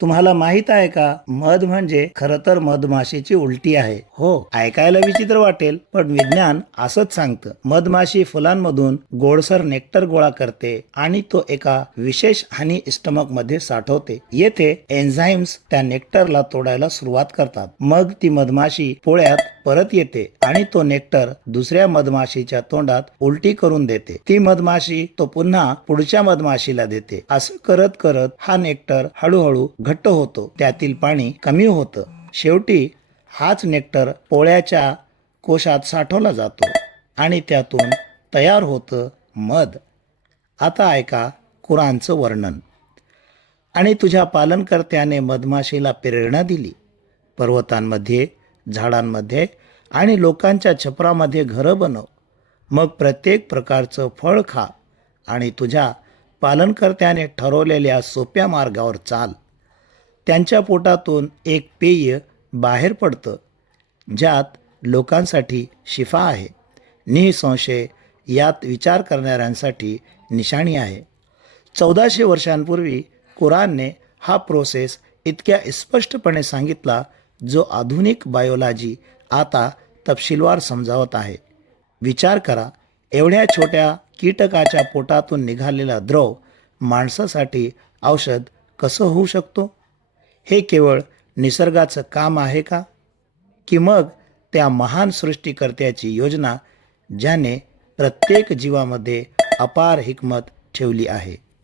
तुम्हाला माहित आहे का, मध म्हणजे खरं तर मधमाशीची उलटी आहे. हो, ऐकायला विचित्र वाटेल, पण विज्ञान असंच सांगतं. मधमाशी फुलांमधून गोडसर नेक्टर गोळा करते आणि तो एका विशेष हनी स्टमक मध्ये साठवते. येथे एन्झाईम्स त्या नेक्टरला तोडायला सुरुवात करतात. मग ती मधमाशी पोळ्यात परत येते आणि तो नेक्टर दुसऱ्या मधमाशीच्या तोंडात उलटी करून देते. ती मधमाशी तो पुन्हा पुढच्या मधमाशीला देते. असं करत करत हा नेक्टर हळूहळू घट्ट होतो. त्यातील पाणी कमी होतं. शेवटी हाच नेक्टर पोळ्याच्या कोशात साठवला जातो आणि त्यातून तयार होतं मध. आता ऐका कुराणचं वर्णन. आणि तुझ्या पालनकर्त्याने मधमाशीला प्रेरणा दिली. पर्वतांमध्ये, झाडांमध्ये आणि लोकांच्या छपरामध्ये घरं बनव. मग प्रत्येक प्रकारचं फळ खा आणि तुझ्या पालनकर्त्याने ठरवलेल्या सोप्या मार्गावर चाल. त्यांच्या पोटातून एक पेय बाहेर पडतं, ज्यात लोकांसाठी शिफा आहे. निसंशय यात विचार करणाऱ्यांसाठी निशाणी आहे. 1400 वर्षांपूर्वी कुराणने हा प्रोसेस इतक्या स्पष्टपणे सांगितला, जो आधुनिक बायोलॉजी आता तपशीलवार समजावत आहे. विचार करा, एवढ्या छोट्या कीटकाच्या पोटातून निघालेला द्रव माणसासाठी औषध कसं होऊ शकतो? हे केवळ निसर्गाचं काम आहे का? की मग त्या महान सृष्टीकर्त्याची योजना, ज्याने प्रत्येक जीवामध्ये अपार हिकमत ठेवली आहे?